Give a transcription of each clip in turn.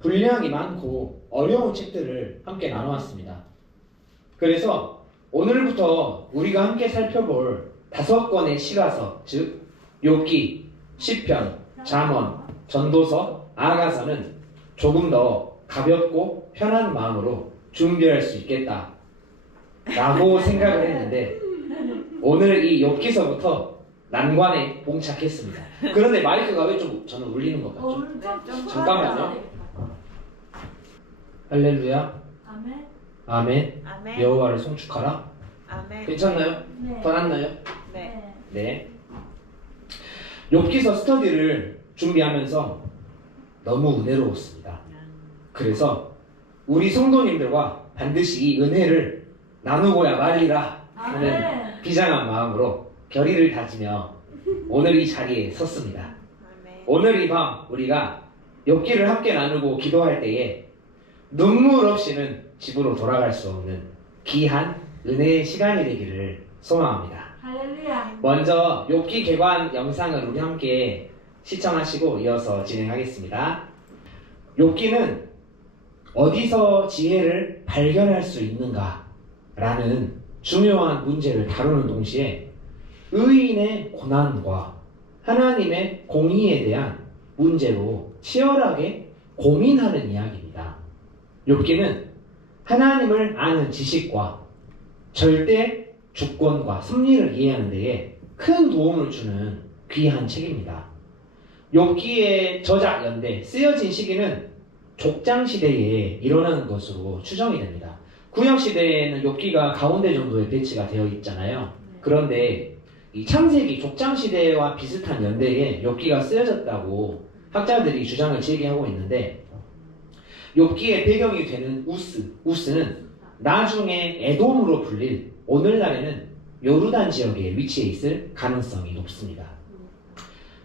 분량이 많고 어려운 책들을 함께 나눠왔습니다. 그래서 오늘부터 우리가 함께 살펴볼 5권의 시가서, 즉 욥기, 시편, 잠언, 전도서, 아가서는 조금 더 가볍고 편한 마음으로 준비할 수 있겠다 라고 생각을 했는데, 오늘 이 욥기서부터 난관에 봉착했습니다. 그런데 마이크가 왜 좀 저는 울리는 것 같죠? 잠깐만요. 할렐루야. 아멘. 아멘. 아멘. 여호와를 송축하라. 아멘. 괜찮나요? 네. 더 낫나요? 네. 네. 욥기서 스터디를 준비하면서 너무 은혜로웠습니다. 그래서 우리 성도님들과 반드시 이 은혜를 나누고야 말리라 하는 아멘. 비장한 마음으로 결의를 다지며 오늘 이 자리에 섰습니다. 아멘. 오늘 이 밤 우리가 욥기를 함께 나누고 기도할 때에 눈물 없이는 집으로 돌아갈 수 없는 귀한 은혜의 시간이 되기를 소망합니다. 할렐루야. 먼저 욥기 개관 영상을 우리 함께 시청하시고 이어서 진행하겠습니다. 욥기는 어디서 지혜를 발견할 수 있는가 라는 중요한 문제를 다루는 동시에 의인의 고난과 하나님의 공의에 대한 문제로 치열하게 고민하는 이야기입니다. 욥기는 하나님을 아는 지식과 절대 주권과 섭리를 이해하는 데에 큰 도움을 주는 귀한 책입니다. 욥기의 저작 연대, 쓰여진 시기는 족장 시대에 일어나는 것으로 추정이 됩니다. 구약 시대에는 욥기가 가운데 정도에 배치가 되어 있잖아요. 그런데 이 창세기 족장 시대와 비슷한 연대에 욥기가 쓰여졌다고 학자들이 주장을 제기하고 있는데, 욥기의 배경이 되는 우스는 나중에 에돔으로 불릴 오늘날에는 요르단 지역에 위치해 있을 가능성이 높습니다.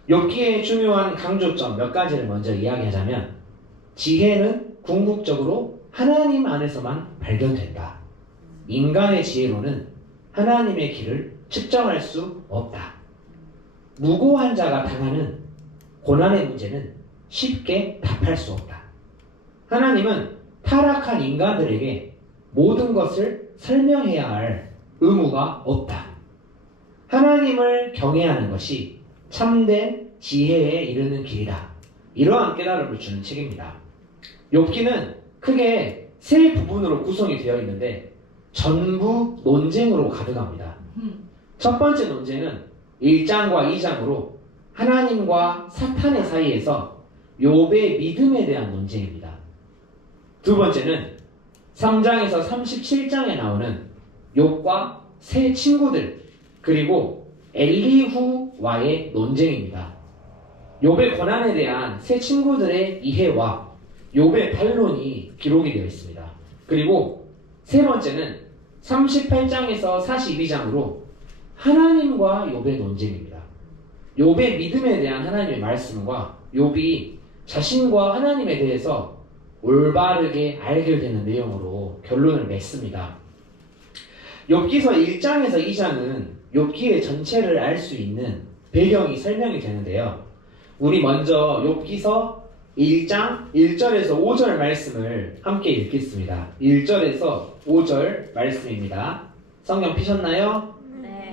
욥기의 중요한 강조점 몇 가지를 먼저 이야기하자면, 지혜는 궁극적으로 하나님 안에서만 발견된다. 인간의 지혜로는 하나님의 길을 측정할 수 없다. 무고한 자가 당하는 고난의 문제는 쉽게 답할 수 없다. 하나님은 타락한 인간들에게 모든 것을 설명해야 할 의무가 없다. 하나님을 경외하는 것이 참된 지혜에 이르는 길이다. 이러한 깨달음을 주는 책입니다. 욥기는 크게 세 부분으로 구성이 되어 있는데 전부 논쟁으로 가득합니다. 첫 번째 논쟁은 1장과 2장으로 하나님과 사탄의 사이에서 욥의 믿음에 대한 논쟁입니다. 두 번째는 3장에서 37장에 나오는 욥과 세 친구들, 그리고 엘리후와의 논쟁입니다. 욥의 고난에 대한 세 친구들의 이해와 욥의 반론이 기록이 되어 있습니다. 그리고 세 번째는 38장에서 42장으로 하나님과 욥의 논쟁입니다. 욥의 믿음에 대한 하나님의 말씀과 욥이 자신과 하나님에 대해서 올바르게 알게 되는 내용으로 결론을 맺습니다. 욥기서 1장에서 2장은 욥기의 전체를 알 수 있는 배경이 설명이 되는데요. 우리 먼저 욥기서 1장 1절에서 5절 말씀을 함께 읽겠습니다. 1절에서 5절 말씀입니다. 성경 피셨나요?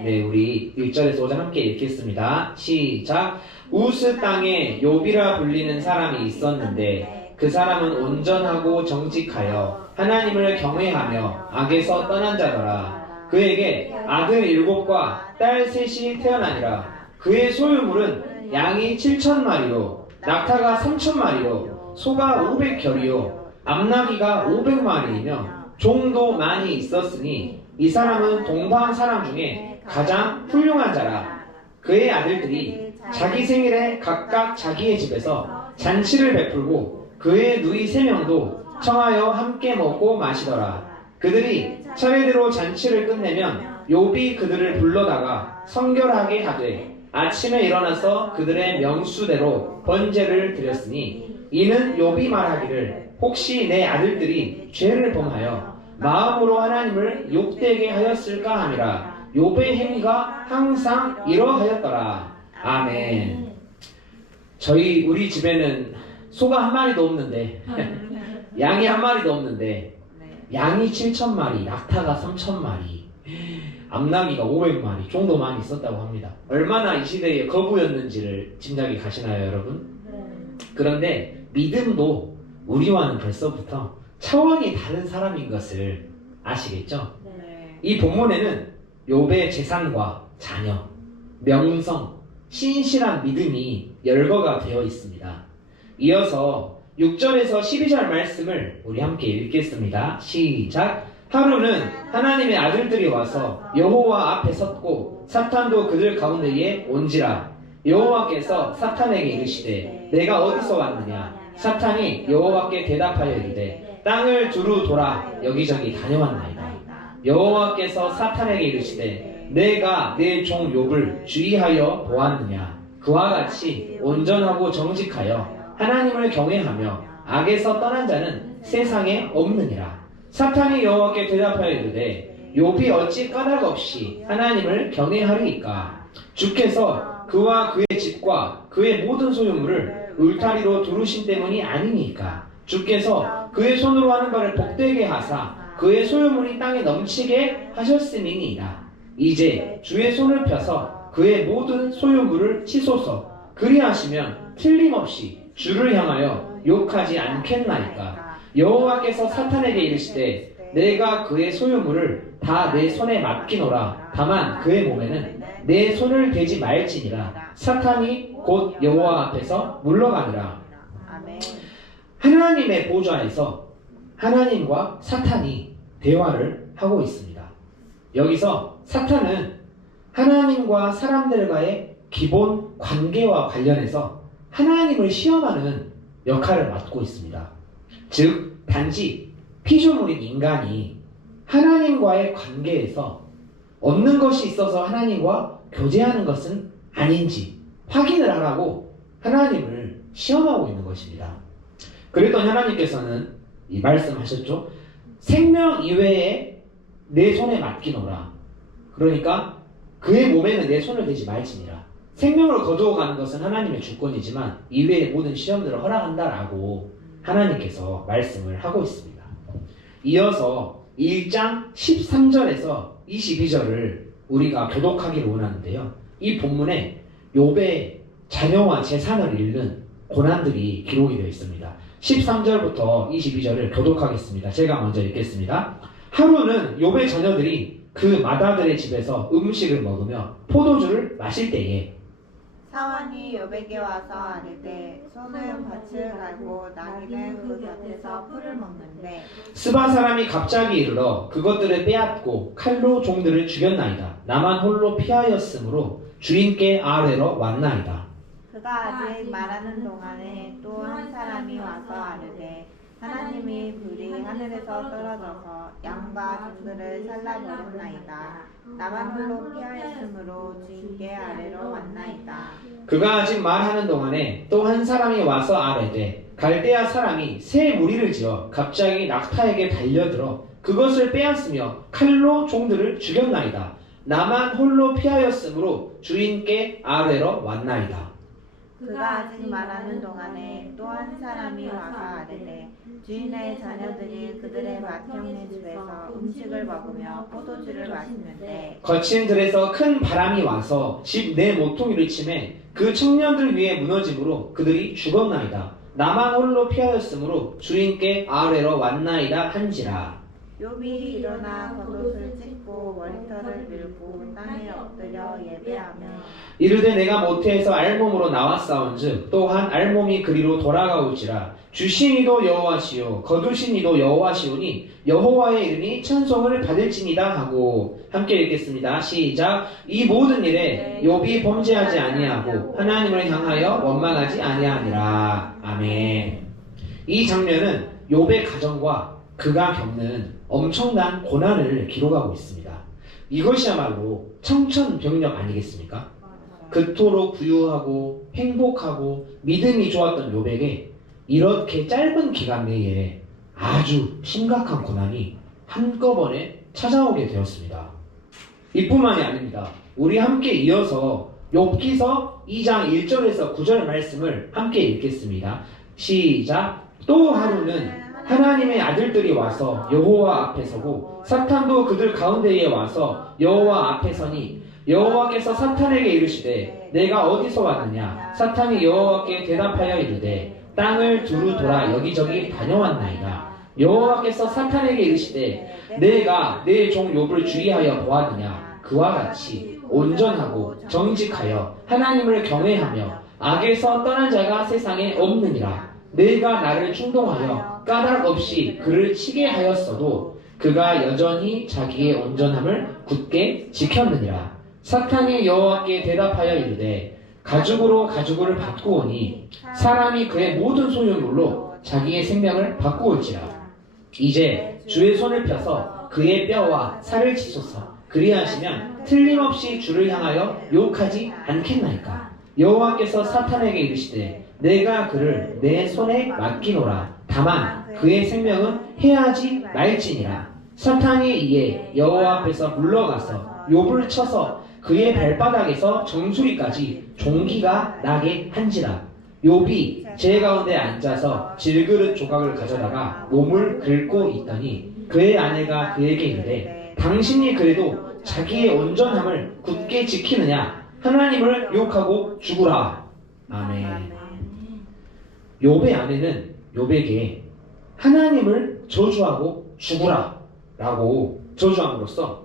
네, 우리 1절에서 5절 함께 읽겠습니다. 시작. 우스 땅에 욥이라 불리는 사람이 있었는데 그 사람은 온전하고 정직하여 하나님을 경외하며 악에서 떠난 자더라. 그에게 아들 7과 딸 3이 태어나니라. 그의 소유물은 양이 7,000마리요 낙타가 3,000마리요 소가 500결이요 암나귀가 500마리이며 종도 많이 있었으니 이 사람은 동방 사람 중에 가장 훌륭한 자라. 그의 아들들이 자기 생일에 각각 자기의 집에서 잔치를 베풀고 그의 누이 3명도 청하여 함께 먹고 마시더라. 그들이 차례대로 잔치를 끝내면 욥이 그들을 불러다가 성결하게 하되 아침에 일어나서 그들의 명수대로 번제를 드렸으니 이는 욥이 말하기를 혹시 내 아들들이 죄를 범하여 마음으로 하나님을 욕되게 하였을까 함이라. 욥의 행위가 항상 이러하였더라. 아멘. 우리 집에는 소가 한 마리도 없는데 양이 한 마리도 없는데 네. 양이 7,000마리, 낙타가 3,000마리, 암나귀가 500마리 정도만 있었다고 합니다. 얼마나 이 시대에 거부였는지를 짐작이 가시나요, 여러분? 그런데 믿음도 우리와는 벌써부터 차원이 다른 사람인 것을 아시겠죠? 네. 이 본문에는 욥의 재산과 자녀, 명성, 신실한 믿음이 열거가 되어 있습니다. 이어서 6절에서 12절 말씀을 우리 함께 읽겠습니다. 시작! 하루는 하나님의 아들들이 와서 여호와 앞에 섰고 사탄도 그들 가운데에 온지라. 여호와께서 사탄에게 이르시되 내가 어디서 왔느냐? 사탄이 여호와께 대답하여 이르되 땅을 두루 돌아 여기저기 다녀왔나이다. 여호와께서 사탄에게 이르시되 내가 내 종 욥을 주의하여 보았느냐? 그와 같이 온전하고 정직하여 하나님을 경외하며 악에서 떠난 자는 세상에 없느니라. 사탄이 여호와께 대답하여 이르되 욥이 어찌 까닭없이 하나님을 경외하리이까? 주께서 그와 그의 집과 그의 모든 소유물을 울타리로 두르신 때문이 아니니까. 주께서 그의 손으로 하는 바를 복되게 하사 그의 소유물이 땅에 넘치게 하셨음이니이다. 이제 주의 손을 펴서 그의 모든 소유물을 치소서. 그리하시면 틀림없이 주를 향하여 욕하지 않겠나이까. 여호와께서 사탄에게 이르시되 내가 그의 소유물을 다 내 손에 맡기노라. 다만 그의 몸에는 내 손을 대지 말지니라. 사탄이 곧 여호와 앞에서 물러가니라. 아멘. 하나님의 보좌에서 하나님과 사탄이 대화를 하고 있습니다. 여기서 사탄은 하나님과 사람들과의 기본 관계와 관련해서 하나님을 시험하는 역할을 맡고 있습니다. 즉 단지 피조물인 인간이 하나님과의 관계에서 얻는 것이 있어서 하나님과 교제하는 것은 아닌지 확인을 하라고 하나님을 시험하고 있는 것입니다. 그랬더니 하나님께서는 이 말씀하셨죠. 생명 이외에 내 손에 맡기노라. 그러니까 그의 몸에는 내 손을 대지 말지니라. 생명을 거두어가는 것은 하나님의 주권이지만 이외의 모든 시험들을 허락한다라고 하나님께서 말씀을 하고 있습니다. 이어서 1장 13절에서 22절을 우리가 교독하기를 원하는데요. 이 본문에 욥의 자녀와 재산을 잃는 고난들이 기록이 되어 있습니다. 13절부터 22절을 교독하겠습니다. 제가 먼저 읽겠습니다. 하루는 욥의 자녀들이 그 맏아들의 집에서 음식을 먹으며 포도주를 마실 때에 사환이 욥에게 와서 아뢰되 소는 밭을 갈고 나귀는 그 곁에서 풀을 먹는데 스바 사람이 갑자기 이르러 그것들을 빼앗고 칼로 종들을 죽였나이다. 나만 홀로 피하였으므로 주인께 아뢰러 왔나이다. 그가 아직 말하는 동안에 또 한 사람이 와서 아뢰되 하나님이 불이 하늘에서 떨어져서 양과 종들을 살라버렸나이다. 나만 홀로 피하였으므로 주인께 아뢰러 왔나이다. 그가 아직 말하는 동안에 또 한 사람이 와서 아뢰되 갈대아 사람이 새 무리를 지어 갑자기 낙타에게 달려들어 그것을 빼앗으며 칼로 종들을 죽였나이다. 나만 홀로 피하였으므로 주인께 아뢰러 왔나이다. 그가 아직 말하는 동안에 또 한 사람이 와서 아뢰되 주인의 자녀들이 그들의 맏형의 집에서 음식을 먹으며 포도주를 마시는데 거친 들에서 큰 바람이 와서 집 내 모퉁이를 치매 그 청년들 위에 무너짐으로 그들이 죽었나이다. 나만 홀로 피하였으므로 주인께 아뢰러 왔나이다 한지라. 욥이 일어나 겉옷을 찢고 머리털을 밀고 땅에 엎드려 예배하며 이르되 내가 모태에서 알몸으로 나왔사온즉 또한 알몸이 그리로 돌아가올지라. 주신 이도 여호와시요 거두신 이도 여호와시오니 여호와의 이름이 찬송을 받을지니다 하고 함께 읽겠습니다. 시작. 이 모든 일에 욥이 범죄하지 아니하고 하나님을 향하여 원망하지 아니하니라. 아멘. 이 장면은 욥의 가정과 그가 겪는 엄청난 고난을 기록하고 있습니다. 이것이야말로 청천벽력 아니겠습니까? 그토록 부유하고 행복하고 믿음이 좋았던 욥에게 이렇게 짧은 기간 내에 아주 심각한 고난이 한꺼번에 찾아오게 되었습니다. 이뿐만이 아닙니다. 우리 함께 이어서 욥기서 2장 1절에서 9절 말씀을 함께 읽겠습니다. 시작. 또 하루는 하나님의 아들들이 와서 여호와 앞에 서고 사탄도 그들 가운데에 와서 여호와 앞에 서니 여호와께서 사탄에게 이르시되 내가 어디서 왔느냐. 사탄이 여호와께 대답하여 이르되 땅을 두루 돌아 여기저기 다녀왔나이다. 여호와께서 사탄에게 이르시되 내가 내 종 욥을 주의하여 보았느냐. 그와 같이 온전하고 정직하여 하나님을 경외하며 악에서 떠난 자가 세상에 없느니라. 내가 나를 충동하여 까닭 없이 그를 치게 하였어도 그가 여전히 자기의 온전함을 굳게 지켰느니라. 사탄이 여호와께 대답하여 이르되 가죽으로 가죽을 바꾸오니 사람이 그의 모든 소유물로 자기의 생명을 바꾸올지라. 이제 주의 손을 펴서 그의 뼈와 살을 치소서. 그리하시면 틀림없이 주를 향하여 욕하지 않겠나이까. 여호와께서 사탄에게 이르시되 내가 그를 내 손에 맡기노라. 다만 그의 생명은 해하지 말지니라. 사탄이 이에 여호와 앞에서 물러가서 욥을 쳐서 그의 발바닥에서 정수리까지 종기가 나게 한지라. 욥이 제 가운데 앉아서 질그릇 조각을 가져다가 몸을 긁고 있더니 그의 아내가 그에게 이르되 당신이 그래도 자기의 온전함을 굳게 지키느냐. 하나님을 욕하고 죽으라. 아멘. 욥의 아내는 욥에게 하나님을 저주하고 죽으라 라고 저주함으로써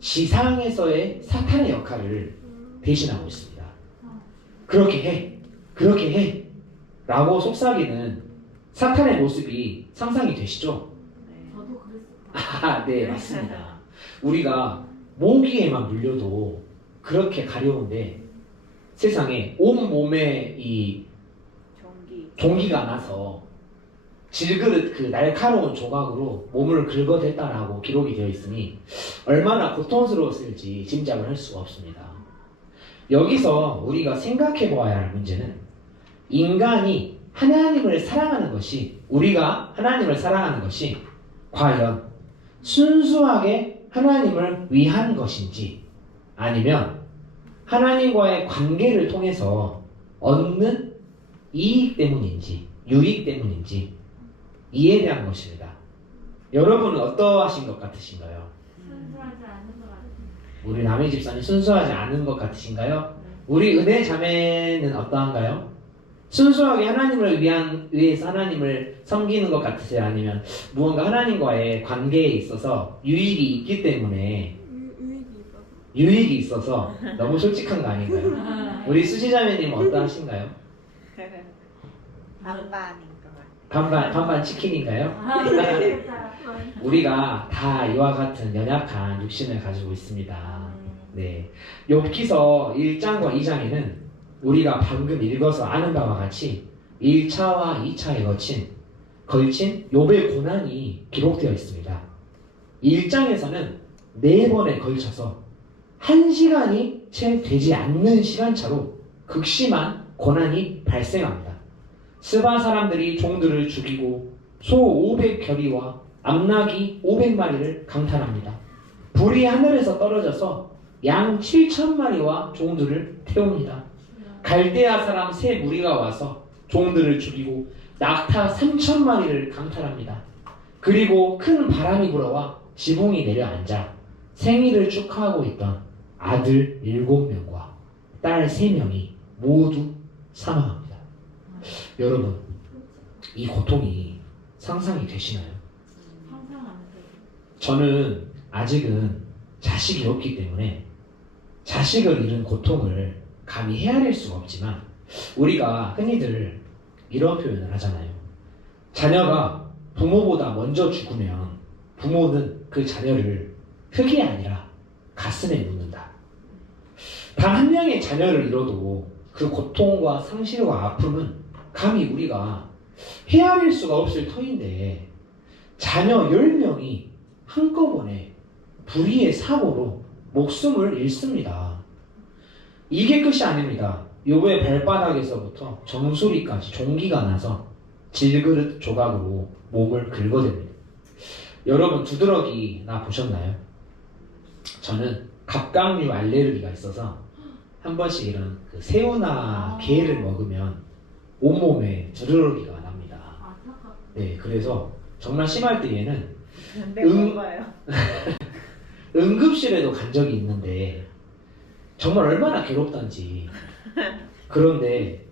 지상에서의 사탄의 역할을 대신하고 있습니다. 그렇게 해 라고 속삭이는 사탄의 모습이 상상이 되시죠? 저도 그랬어요. 아, 네, 맞습니다. 우리가 모기에만 물려도 그렇게 가려운데 세상에 온 몸에 이 종기가 나서 질그릇 그 날카로운 조각으로 몸을 긁어댔다라고 기록이 되어 있으니 얼마나 고통스러웠을지 짐작을 할 수가 없습니다. 여기서 우리가 생각해 보아야 할 문제는 인간이 하나님을 사랑하는 것이 우리가 하나님을 사랑하는 것이 과연 순수하게 하나님을 위한 것인지 아니면 하나님과의 관계를 통해서 얻는 이익 때문인지 유익 때문인지 이에 대한 것입니다. 여러분은 어떠하신 것 같으신가요? 순수하지 않은 것 같아요. 우리 남의 집사님 순수하지 않은 것 같으신가요? 우리 은혜 자매는 어떠한가요? 순수하게 하나님을 위해서 하나님을 섬기는 것 같으세요? 아니면 무언가 하나님과의 관계에 있어서 유익이 있기 때문에 유익이 있어서 너무 솔직한 거 아닌가요? 우리 수지자매님은 어떠하신가요? 반반인 것 같아요. 반반 치킨인가요? 우리가 다 이와 같은 연약한 육신을 가지고 있습니다. 네, 욥기서 1장과 2장에는 우리가 방금 읽어서 아는 바와 같이 1차와 2차에 걸친 욥의 고난이 기록되어 있습니다. 1장에서는 4번에 걸쳐서 1시간이 채 되지 않는 시간차로 극심한 고난이 발생합니다. 스바 사람들이 종들을 죽이고 소 500결이와 암나귀 500마리를 강탈합니다. 불이 하늘에서 떨어져서 양 7,000마리와 종들을 태웁니다. 갈대아 사람 세 무리가 와서 종들을 죽이고 낙타 3,000마리를 강탈합니다. 그리고 큰 바람이 불어와 지붕이 내려앉아 생일을 축하하고 있던 아들 7명과 딸 3명이 모두 사망합니다. 여러분, 이 고통이 상상이 되시나요? 상상 안 돼요. 저는 아직은 자식이 없기 때문에 자식을 잃은 고통을 감히 헤아릴 수가 없지만 우리가 흔히들 이런 표현을 하잖아요. 자녀가 부모보다 먼저 죽으면 부모는 그 자녀를 흙이 아니라 가슴에 묻는다. 단 한 명의 자녀를 잃어도 그 고통과 상실과 아픔은 감히 우리가 헤아릴 수가 없을 터인데 자녀 10명이 한꺼번에 불의의 사고로 목숨을 잃습니다. 이게 끝이 아닙니다. 욥의 발바닥에서부터 정수리까지 종기가 나서 질그릇 조각으로 몸을 긁어댑니다. 여러분 두드러기 나 보셨나요? 저는 갑각류 알레르기가 있어서 한 번씩 이런 그 새우나 게를 먹으면 온몸에 두드러기가 납니다. 네, 그래서 정말 심할 때에는 근데 뭔가요? 응급실에도 간 적이 있는데 정말 얼마나 괴롭던지. 그런데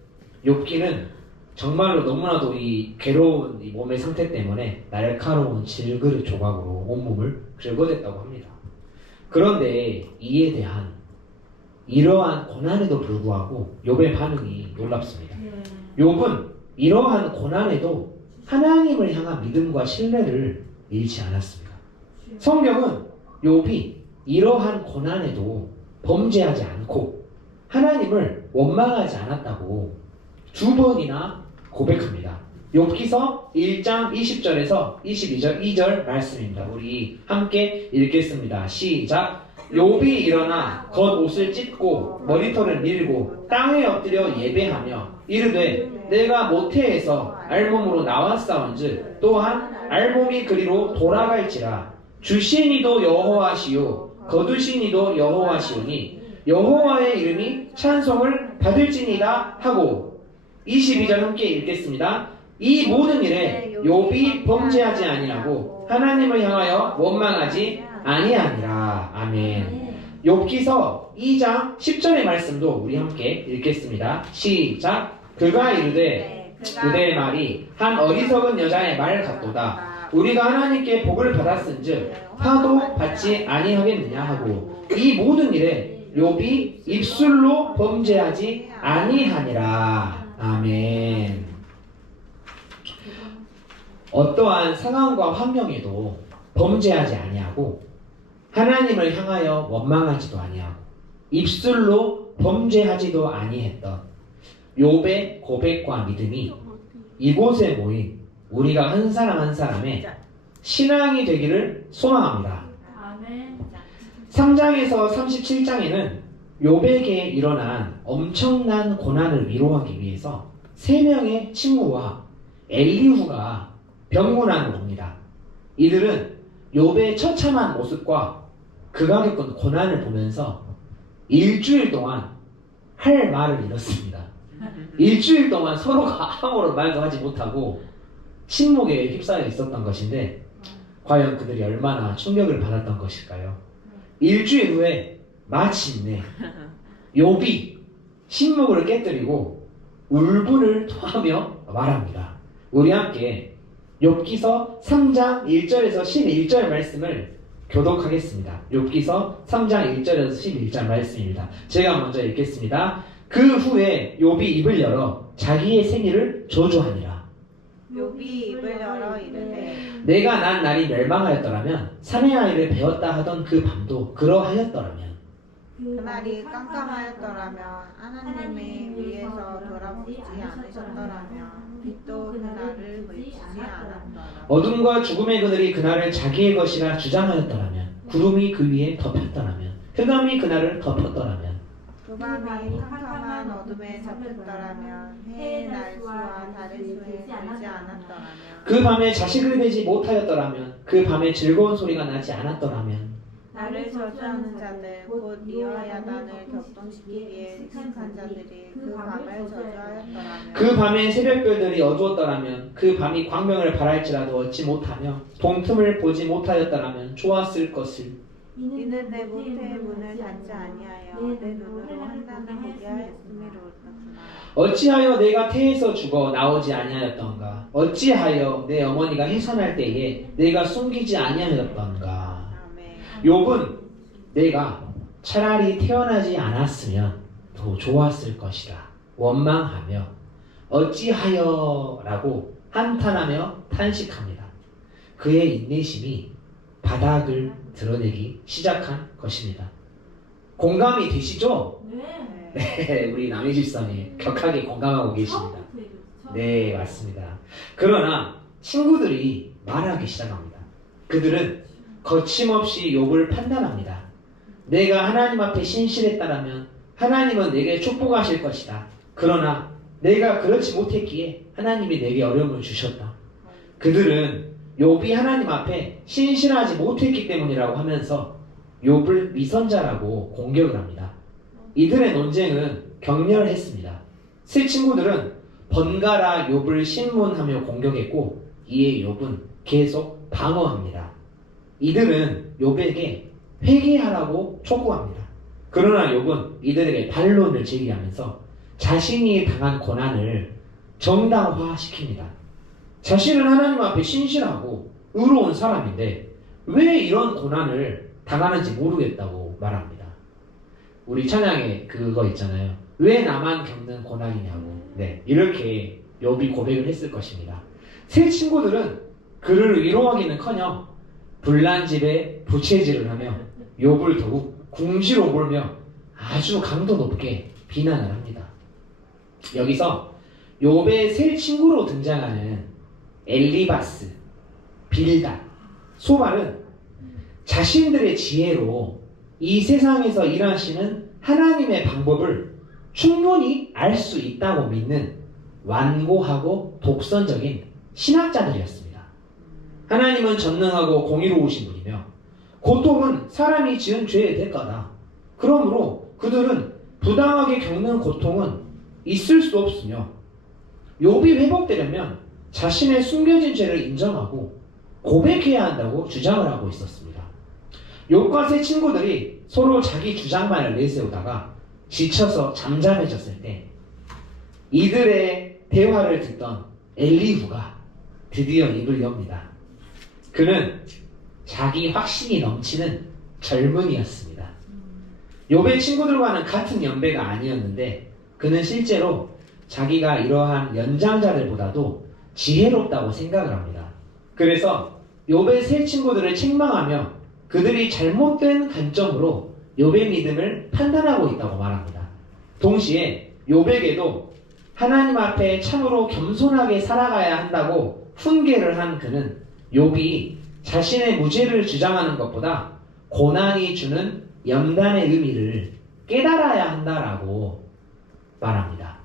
욥기는 정말로 너무나도 이 괴로운 이 몸의 상태 때문에 날카로운 질그릇 조각으로 온몸을 긁어댔다고 합니다. 그런데 이에 대한 이러한 고난에도 불구하고 욥의 반응이 놀랍습니다. 욥은 이러한 고난에도 하나님을 향한 믿음과 신뢰를 잃지 않았습니다. 성경은 욥이 이러한 고난에도 범죄하지 않고 하나님을 원망하지 않았다고 2번이나 고백합니다. 욥기서 1장 20절에서 22절 2절 말씀입니다. 우리 함께 읽겠습니다. 시작. 욥이 일어나 겉옷을 찢고 머리털을 밀고 땅에 엎드려 예배하며 이르되 내가 모태에서 알몸으로 나왔사온즉 또한 알몸이 그리로 돌아갈지라. 주신 이도 여호와시요 거두신 이도 여호와시오니 여호와의 이름이 찬송을 받을지니라 하고 22절 함께 읽겠습니다. 이 모든 일에 욥이 범죄하지 아니하고 하나님을 향하여 원망하지 아니하니라. 아멘. 욥기서 2장 10절의 말씀도 우리 함께 읽겠습니다. 시작. 그가 이르되 그대의 말이 한 어리석은 여자의 말 같도다. 우리가 하나님께 복을 받았은즉 화도 받지 아니하겠느냐 하고 이 모든 일에 욥이 입술로 범죄하지 아니하니라. 아멘. 어떠한 상황과 환경에도 범죄하지 아니하고 하나님을 향하여 원망하지도 아니하고 입술로 범죄하지도 아니했던 욥의 고백과 믿음이 이곳에 모인 우리가 한 사람 한 사람의 신앙이 되기를 소망합니다. 아멘. 3장에서 37장에는 욥에게 일어난 엄청난 고난을 위로하기 위해서 3명의 친구와 엘리후가 병문안을 옵니다. 이들은 욥의 처참한 모습과 그가 겪은 고난을 보면서 일주일 동안 할 말을 잃었습니다. 일주일 동안 서로가 아무런 말도 하지 못하고 침묵에 휩싸여 있었던 것인데 과연 그들이 얼마나 충격을 받았던 것일까요? 일주일 후에 마침내 욥이 침묵을 깨뜨리고 울분을 토하며 말합니다. 우리 함께 욥기서 3장 1절에서 11절 말씀을 교독하겠습니다. 욥기서 3장 1절에서 11절 말씀입니다. 제가 먼저 읽겠습니다. 그 후에 욥이 입을 열어 자기의 생일을 저주하니라. 욥이 입을 열어 이르되 내가 난 날이 멸망하였더라면 사내 아이를 배웠다 하던 그 밤도 그러하였더라면 그날이 깜깜하였더라면 하나님이 위에서 돌아보지 않으셨더라면 빛도 그날을 비치지 않았더라. 어둠과 죽음의 그늘이 그날을 자기의 것이라 주장하였더라면 구름이 그 위에 덮였더라면 흑암이 그날을 덮었더라면 그 밤이 캄캄한 어둠에 잡혔더라면 해의 날수와 달의 수에 들지 않았더라면 그 밤에 자식을 베지 못하였더라면 그 밤에 즐거운 소리가 나지 않았더라면 나를 저주하는 자들 곧 리어야단을 격동시키기에 택한 자들이 그 밤을 저주하였더라면 그 밤에 새벽별들이 어두웠더라면 그 밤이 광명을 바랄지라도 얻지 못하며 동틈을 보지 못하였더라면 좋았을 것을. 이는 내 모태의 문을 닫지 아니하여 내 눈으로 환난을 보게 하였음이로구나. 어찌하여 내가 태에서 죽어 나오지 아니하였던가. 어찌하여 내 어머니가 해산할 때에 내가 숨기지 아니하였던가. 욥은 내가 차라리 태어나지 않았으면 더 좋았을 것이다 원망하며 어찌하여 라고 한탄하며 탄식합니다. 그의 인내심이 바닥을 드러내기 시작한 것입니다. 공감이 되시죠? 네. 네, 우리 남의 집사님 격하게 공감하고 계십니다. 네, 맞습니다. 그러나 친구들이 말하기 시작합니다. 그들은 거침없이 욥을 판단합니다. 내가 하나님 앞에 신실했다라면 하나님은 내게 축복하실 것이다. 그러나 내가 그렇지 못했기에 하나님이 내게 어려움을 주셨다. 그들은 욥이 하나님 앞에 신실하지 못했기 때문이라고 하면서 욥을 위선자라고 공격을 합니다. 이들의 논쟁은 격렬했습니다. 세 친구들은 번갈아 욥을 신문하며 공격했고 이에 욥은 계속 방어합니다. 이들은 욥에게 회개하라고 촉구합니다. 그러나 욥은 이들에게 반론을 제기하면서 자신이 당한 고난을 정당화시킵니다. 자신은 하나님 앞에 신실하고 의로운 사람인데 왜 이런 고난을 당하는지 모르겠다고 말합니다. 우리 찬양에 그거 있잖아요. 왜 나만 겪는 고난이냐고. 네, 이렇게 욥이 고백을 했을 것입니다. 세 친구들은 그를 위로하기는커녕 불난 집에 부채질을 하며 욥을 더욱 궁지로 몰며 아주 강도 높게 비난을 합니다. 여기서 욥의 세 친구로 등장하는 엘리바스, 빌닷, 소발은 자신들의 지혜로 이 세상에서 일하시는 하나님의 방법을 충분히 알 수 있다고 믿는 완고하고 독선적인 신학자들이었습니다. 하나님은 전능하고 공의로우신 분이며 고통은 사람이 지은 죄의 대가다. 그러므로 그들은 부당하게 겪는 고통은 있을 수 없으며 욥이 회복되려면 자신의 숨겨진 죄를 인정하고 고백해야 한다고 주장을 하고 있었습니다. 욥과 세 친구들이 서로 자기 주장만을 내세우다가 지쳐서 잠잠해졌을 때 이들의 대화를 듣던 엘리후가 드디어 입을 엽니다. 그는 자기 확신이 넘치는 젊은이였습니다. 욥의 친구들과는 같은 연배가 아니었는데 그는 실제로 자기가 이러한 연장자들보다도 지혜롭다고 생각을 합니다. 그래서 욥의 세 친구들을 책망하며 그들이 잘못된 관점으로 욥의 믿음을 판단하고 있다고 말합니다. 동시에 욥에게도 하나님 앞에 참으로 겸손하게 살아가야 한다고 훈계를 한 그는 욥이 자신의 무죄를 주장하는 것보다 고난이 주는 연단의 의미를 깨달아야 한다라고 말합니다.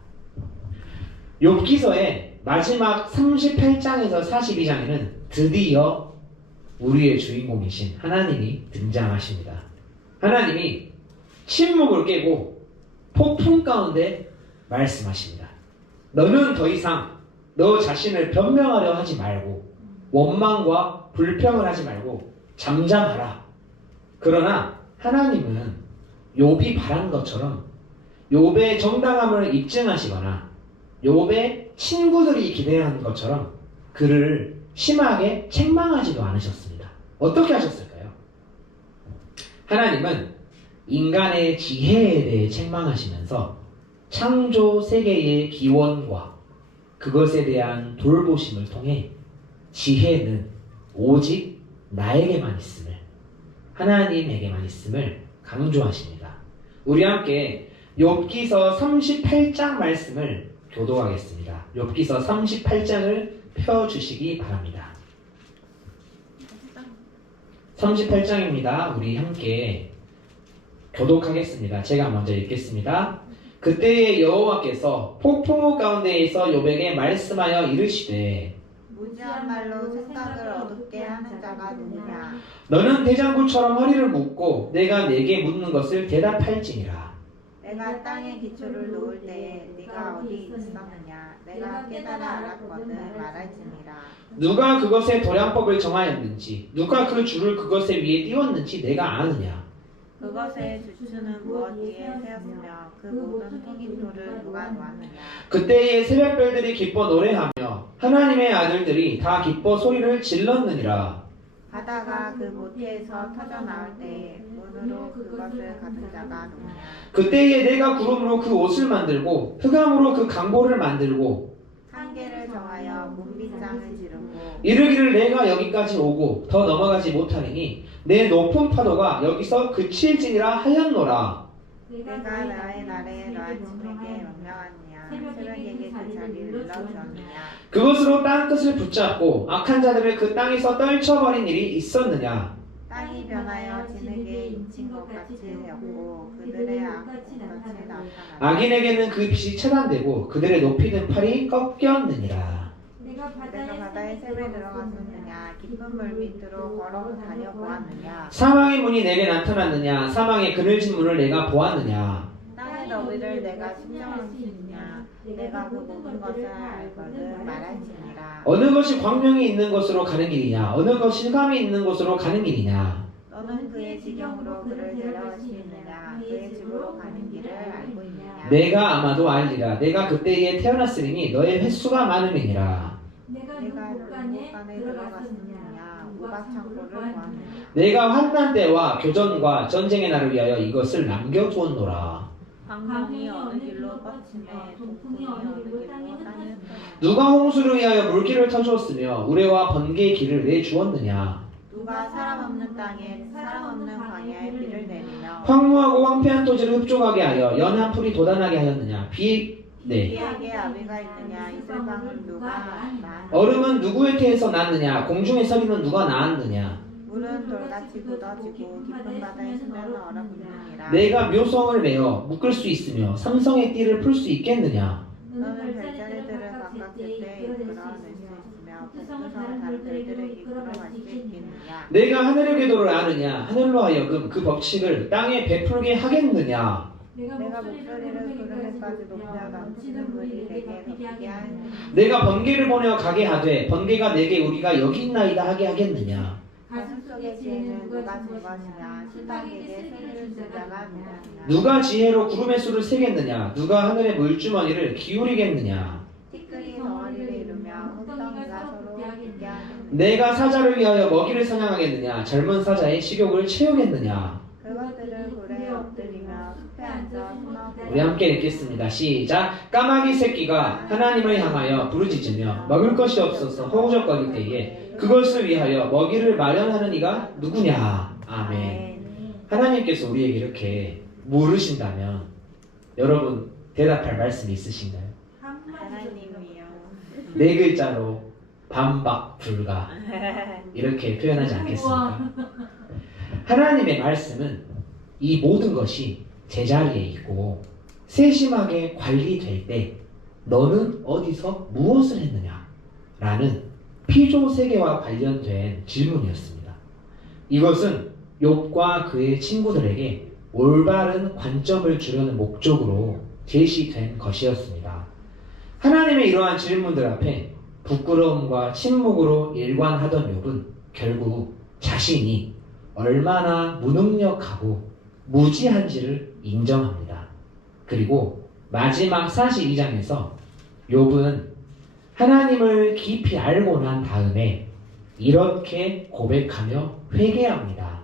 욥기서의 마지막 38장에서 42장에는 드디어 우리의 주인공이신 하나님이 등장하십니다. 하나님이 침묵을 깨고 폭풍 가운데 말씀하십니다. 너는 더 이상 너 자신을 변명하려 하지 말고 원망과 불평을 하지 말고 잠잠하라. 그러나 하나님은 욥이 바란 것처럼 욥의 정당함을 입증하시거나 욥의 친구들이 기대한 것처럼 그를 심하게 책망하지도 않으셨습니다. 어떻게 하셨을까요? 하나님은 인간의 지혜에 대해 책망하시면서 창조 세계의 기원과 그것에 대한 돌보심을 통해 지혜는 오직 나에게만 있음을, 하나님에게만 있음을 강조하십니다. 우리 함께 욥기서 38장 말씀을 교도하겠습니다. 욥기서 38장을 펴주시기 바랍니다. 38장입니다. 우리 함께 교독하겠습니다. 제가 먼저 읽겠습니다. 그때의 여호와께서 폭풍우 가운데에서 욥에게 말씀하여 이르시되 무지한 말로 생각을 어둡게 하는 자가 누구냐? 너는 대장부처럼 허리를 묶고 내가 내게 묻는 것을 대답할지니라. 내가 땅에 기초를 놓을 때에 네가 어디 있었느냐? 내가 깨달아 알았거든 말할지니라. 누가 그것의 도량법을 정하였는지 누가 그 줄을 그것의 위에 띄웠는지 내가 아느냐. 그것의 주추는 무엇 위에 세웠으며 그 모든 통인돌을 누가 놓았느냐. 그때의 새벽별들이 기뻐 노래하며 하나님의 아들들이 다 기뻐 소리를 질렀느니라. 바다가 그 모태에서 터져 나올 때에 문으로 그것을 가둔 자가 누구냐. 그때에 내가 구름으로 그 옷을 만들고 흑암으로 그 강보를 만들고 한계를 정하여 문빗장을 지르고 이르기를 내가 여기까지 오고 더 넘어가지 못하리니 내 높은 파도가 여기서 그칠지니라 하였노라. 내가 나의 날에 너아침에게 명령하느냐. 새벽에게 그 자리를 눌러주었느냐. 그것으로 땅 끝을 붙잡고 악한 자들을 그 땅에서 떨쳐버린 일이 있었느냐. 땅이 변하여 진흙에 인친 것 같이 되었고 그들의 악같이 나타나라. 악인에게는 그 빛이 차단되고 그들의 높이 든 팔이 꺾였느니라. 내가 바다의 샘에 들어갔느냐. 깊은 물 밑으로 걸어 다녀보았느냐. 사망의 문이 내게 나타났느냐. 사망의 그늘진 문을 내가 보았느냐. 땅의 너비를 내가 신정할 수 있느냐. 내가 그 모든 것을 알거든 말할지니라. 어느 것이 광명이 있는 곳으로 가는 길이냐 어느 것이 실감이 있는 곳으로 가는 길이냐 너는 그의 지경으로 그를 데려갈 수 있느냐 그의 집으로 가는 길을 알고 있느냐. 내가 아마도 알리라 내가 그때에 태어났으니 너의 횟수가 많음이니라. 내가 내가 누구 누구간에 간에 들어갔느냐 우박 창고를 보았느냐. 내가 환난 때와 교전과 전쟁의 날을 위하여 이것을 남겨두었노라. 광명이 어느 길로 뻗치며 동풍이 어느 길로 땅에 흩어지며. 누가 홍수를 위하여 물길을 터주었으며 우레와 번개의 길을 내주었느냐. 누가 사람 없는 땅에 사람 없는 광야에 비를 내리며 황무하고 황폐한 토지를 흡족하게 하여 연한 풀이 돋아나게 하였느냐. 비에게 아비가 있느냐 이슬방은 누가 낳았느냐. 얼음은 누구의 태에서 났느냐. 공중의 서리는 누가 낳았느냐. 물은 돌같이 굳어지고 깊은 바다에 수면은 얼어붙느니라. 내가 묘성을 내어 묶을 수 있으며 삼성의 띠를 풀 수 있겠느냐. 너는 별자리들을 각각 제때 이끌어낼 수 있으며 북두성 다른 별들을 이끌어갈 수 있겠느냐. 내가 하늘의 궤도를 아느냐. 하늘로 하여금 그 법칙을 땅에 베풀게 하겠느냐. 내가 목소리를 구름에까지 높여 넘치는 물이 내게 덮이게 하느냐. 내가 번개를 보내어 가게 하되 번개가 내게 우리가 여기 있나이다 하게 하겠느냐. 가슴 속의 지혜는 누가 줄 것이냐. 신탁에게 승리를 줄 자가 누구냐. 누가 지혜로 구름의 수를 세겠느냐. 누가 하늘의 물주머니를 기울이겠느냐. 티끌이 덩어리를 이루며 흙덩이가 서로 붙게 하느냐. 내가 사자를 위하여 먹이를 사냥하겠느냐. 젊은 사자의 식욕을 채우겠느냐. 그것들을 굴에 엎드리며 숲에 앉아 숨어. 우리 함께 읽겠습니다. 시작. 까마귀 새끼가 하나님을 향하여 부르짖으며 먹을 것이 없어서 허우적거릴 때에 그것을 위하여 먹이를 마련하는 이가 누구냐. 아멘. 하나님께서 우리에게 이렇게 물으신다면 여러분 대답할 말씀이 있으신가요? 하나님이요. 네 글자로 반박 불가 이렇게 표현하지 않겠습니까? 하나님의 말씀은 이 모든 것이 제자리에 있고 세심하게 관리될 때 너는 어디서 무엇을 했느냐? 라는 피조 세계와 관련된 질문이었습니다. 이것은 욥과 그의 친구들에게 올바른 관점을 주려는 목적으로 제시된 것이었습니다. 하나님의 이러한 질문들 앞에 부끄러움과 침묵으로 일관하던 욥은 결국 자신이 얼마나 무능력하고 무지한지를 인정합니다. 그리고 마지막 42장에서 욥은 하나님을 깊이 알고 난 다음에 이렇게 고백하며 회개합니다.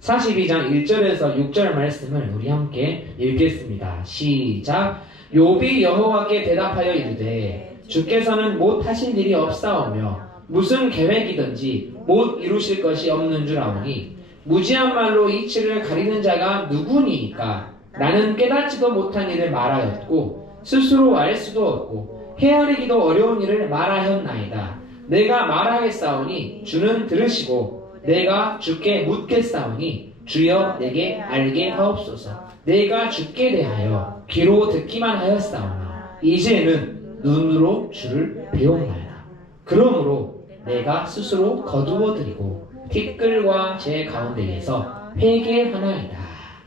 42장 1절에서 6절 말씀을 우리 함께 읽겠습니다. 시작. 욥이 여호와께 대답하여 이르되 주께서는 못하실 일이 없사오며 무슨 계획이든지 못 이루실 것이 없는 줄 아오니 무지한 말로 이치를 가리는 자가 누구니이까. 나는 깨닫지도 못한 일을 말하였고 스스로 알 수도 없고 헤아리기도 어려운 일을 말하였나이다. 내가 말하겠사오니 주는 들으시고 내가 주께 묻겠사오니 주여 내게 알게 하옵소서. 내가 주께 대하여 귀로 듣기만 하였사오나 이제는 눈으로 주를 배웠나이다. 그러므로 내가 스스로 거두어드리고 티끌과 제 가운데에서 회개하나이다.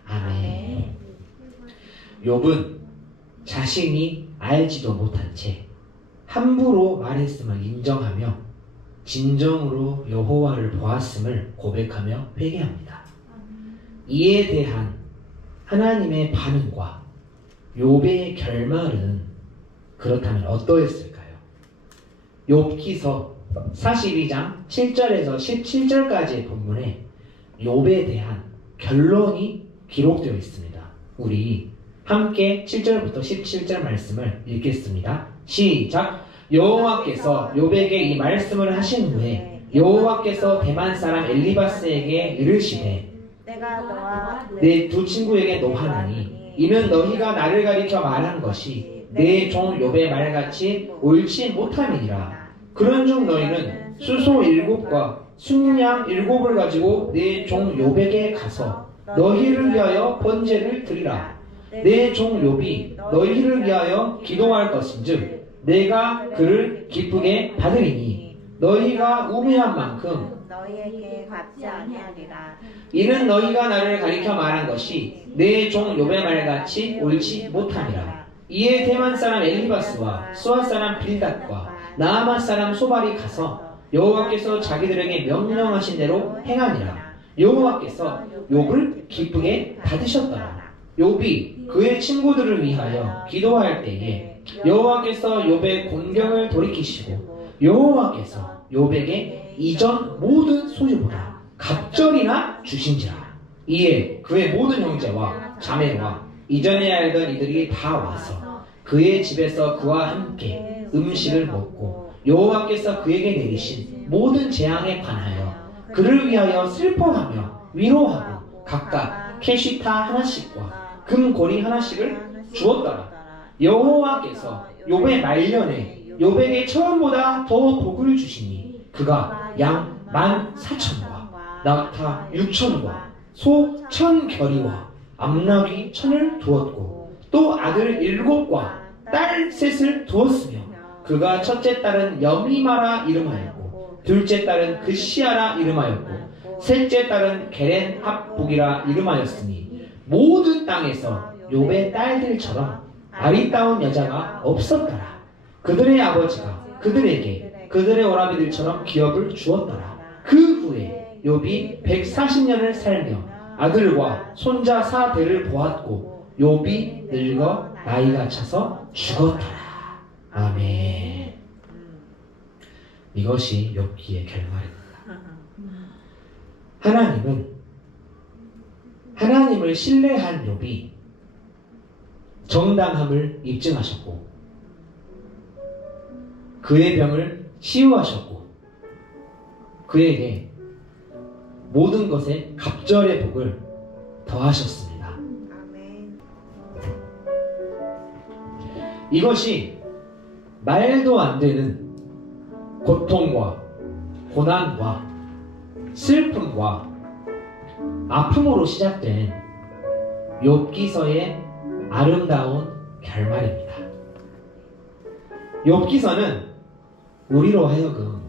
아멘. 욥은 자신이 알지도 못한 채 함부로 말했음을 인정하며 진정으로 여호와를 보았음을 고백하며 회개합니다. 이에 대한 하나님의 반응과 욥의 결말은 그렇다면 어떠했을까요? 욥기서 42장 7절에서 17절까지의 본문에 욥에 대한 결론이 기록되어 있습니다. 우리 함께 7절부터 17절 말씀을 읽겠습니다. 시작. 여호와께서 욥에게 이 말씀을 하신 후에 여호와께서 대만 사람 엘리바스에게 이르시되 내가 너와 내 두 친구에게 노하나니 이는 너희가 나를 가리켜 말한 것이 내 종 욥의 말같이 옳지 못함이니라. 그런즉 너희는 수소 7과 순양 7을 가지고 내 종 욥에게 가서 너희를 위하여 번제를 드리라. 내 종 욥이 너희를 위하여 기도할 것인즉 내가 그를 기쁘게 받으리니 너희가 우매한 만큼 너희에게 갚지 아니하리라. 이는 너희가 나를 가리켜 말한 것이 내 종 욥의 말같이 옳지 못함이라. 이에 대만 사람 엘리바스와 수아 사람 빌닷과 나아만 사람 소발이 가서 여호와께서 자기들에게 명령하신 대로 행하니라. 여호와께서 욥을 기쁘게 받으셨더라. 욥이 그의 친구들을 위하여 기도할 때에 여호와께서 욥의 곤경을 돌이키시고 여호와께서 욥에게 이전 모든 소유보다 갑절이나 주신지라. 이에 그의 모든 형제와 자매와 이전에 알던 이들이 다 와서 그의 집에서 그와 함께 음식을 먹고 여호와께서 그에게 내리신 모든 재앙에 관하여 그를 위하여 슬퍼하며 위로하고 각각 캐시타 하나씩과 금고리 하나씩을 주었더라. 여호와께서 욥의 말년에 욥에게 처음보다 더 복을 주시니 그가 양 14,000과 낙타 6,000과 소 1,000결이와 암나귀 1,000을 두었고 또 아들 7과 딸 3을 두었으며 그가 첫째 딸은 여미마라 이름하였고 둘째 딸은 그시아라 이름하였고 셋째 딸은 게렌 합복이라 이름하였으니 모든 땅에서 욥의 딸들처럼 아리따운 여자가 없었더라. 그들의 아버지가 그들에게 그들의 오라비들처럼 기업을 주었더라. 그 후에 욥이 140년을 살며 아들과 손자 4대를 보았고 욥이 늙어 나이가 차서 죽었더라. 아멘. 이것이 욥기의 결말입니다. 하나님을 신뢰한 욥이 정당함을 입증하셨고 그의 병을 치유하셨고 그에게 모든 것에 갑절의 복을 더하셨습니다. 아멘. 이것이 말도 안 되는 고통과 고난과 슬픔과 아픔으로 시작된 욥기서의 아름다운 결말입니다. 욥기서는 우리로 하여금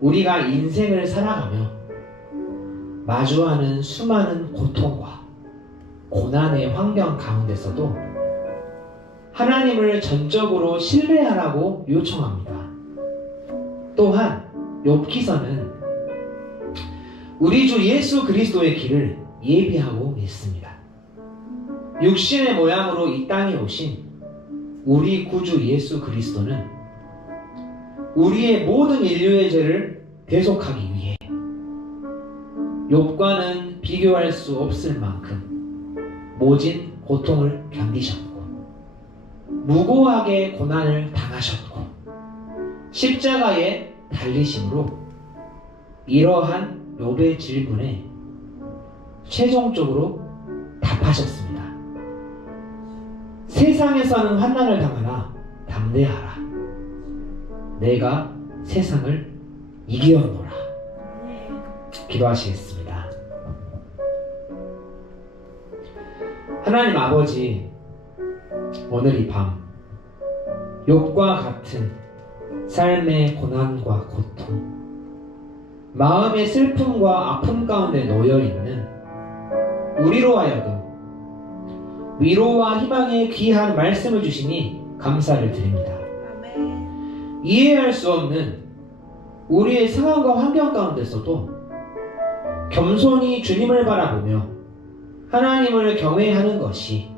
우리가 인생을 살아가며 마주하는 수많은 고통과 고난의 환경 가운데서도 하나님을 전적으로 신뢰하라고 요청합니다. 또한 욥기서는 우리 주 예수 그리스도의 길을 예비하고 있습니다. 육신의 모양으로 이 땅에 오신 우리 구주 예수 그리스도는 우리의 모든 인류의 죄를 대속하기 위해 욥과는 비교할 수 없을 만큼 모진 고통을 견디셨고 무고하게 고난을 당하셨고 십자가에 달리심으로 이러한 욥의 질문에 최종적으로 답하셨습니다. 세상에서는 환난을 당하나 담대하라. 내가 세상을 이기었노라. 기도하시겠습니다. 하나님 아버지, 오늘 이 밤 욥과 같은 삶의 고난과 고통, 마음의 슬픔과 아픔 가운데 놓여있는 우리로 하여금 위로와 희망의 귀한 말씀을 주시니 감사를 드립니다. 아멘. 이해할 수 없는 우리의 상황과 환경 가운데서도 겸손히 주님을 바라보며 하나님을 경외하는 것이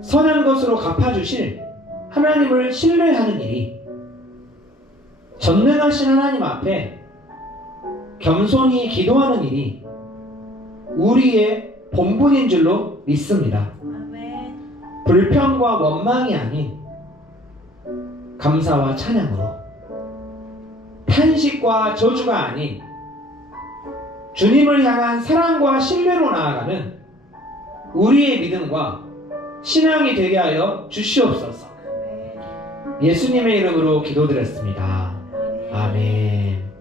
선한 것으로 갚아주실 하나님을 신뢰하는 일이 전능하신 하나님 앞에 겸손히 기도하는 일이 우리의 본분인 줄로 믿습니다. 아멘. 불평과 원망이 아닌 감사와 찬양으로, 탄식과 저주가 아닌 주님을 향한 사랑과 신뢰로 나아가는 우리의 믿음과 신앙이 되게 하여 주시옵소서. 예수님의 이름으로 기도드렸습니다. 아멘.